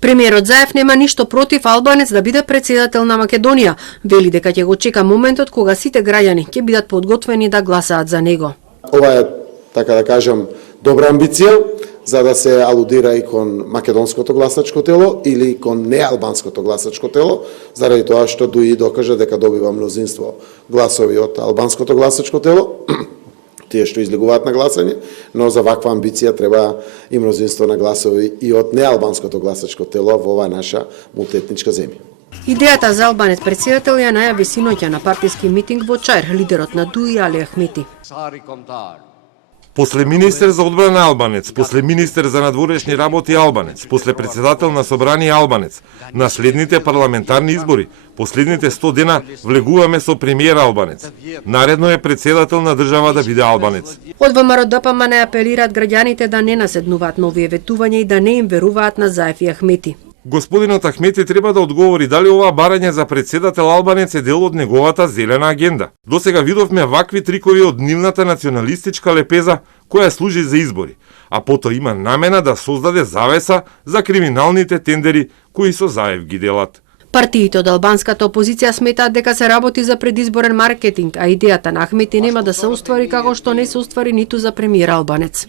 Премиерот Заев нема ништо против албанец да биде претседател на Македонија, вели дека ќе го чека моментот кога сите граѓани ќе бидат подготвени да гласаат за него. Ова е, така да кажам, добра амбиција, за да се алудира и кон македонското гласачко тело или кон неалбанското гласачко тело, заради тоа што ДУИ докажа дека добива мнозинство гласови од албанското гласачко тело, тие што излегуваат на гласање, но за ваква амбиција треба и мнозинство на гласови и од неалбанското гласачко тело во оваа наша мултиетничка земја. Идејата за албанец претседател ја најави синоќа на партиски митинг во Чаир лидерот на ДУИ Али Ахмети. После министер за одбрана албанец, после министер за надворешни работи албанец, после председател на собрание албанец, на следните парламентарни избори, последните 100 дена влегуваме со премиер албанец. Наредно е председател на држава да биде албанец. Од ВМРО ДПМН апелираат граѓаните да не наседнуваат на овие ветувања и да не им веруваат на Заев и Ахмети. Господинот Ахмети треба да одговори дали ова барање за председател албанец е дел од неговата зелена агенда. Досега видовме вакви трикови од нивната националистичка лепеза која служи за избори, а потоа има намена да создаде завеса за криминалните тендери кои со Заев ги делат. Партиите од албанската опозиција сметаат дека се работи за предизборен маркетинг, а идејата на Ахмети нема да се оствари како што не се оствари ниту за премиер албанец.